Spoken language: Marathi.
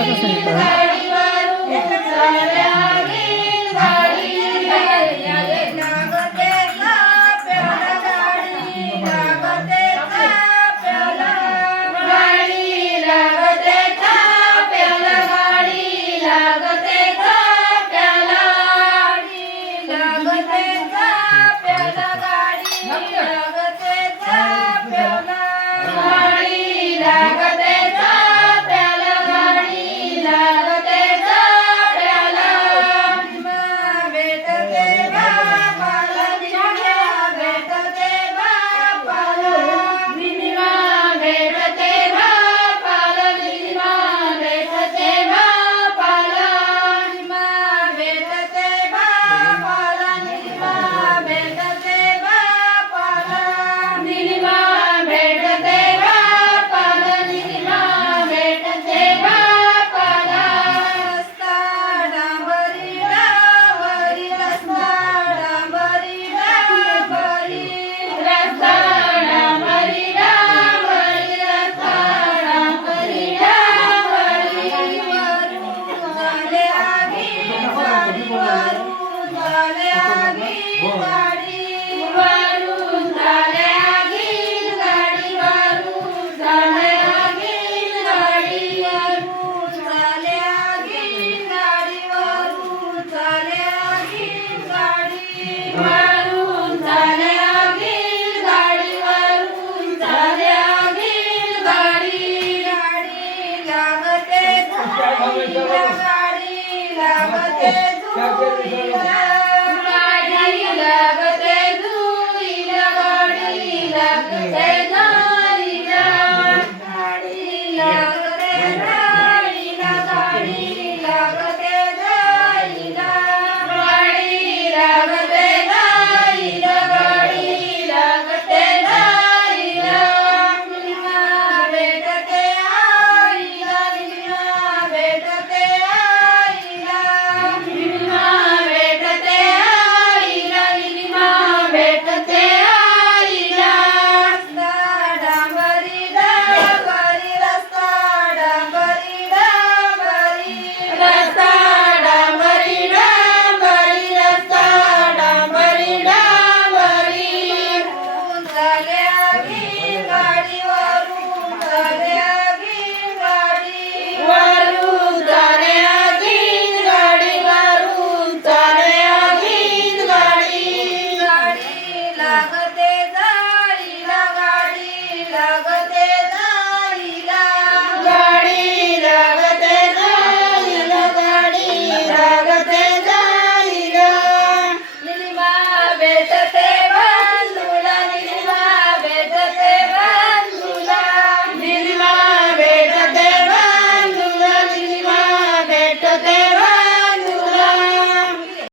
가능성 이. गाडी लागते கடி வரும் கதை